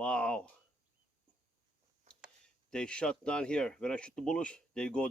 Wow. They shut down here. When I shoot the bullets, they go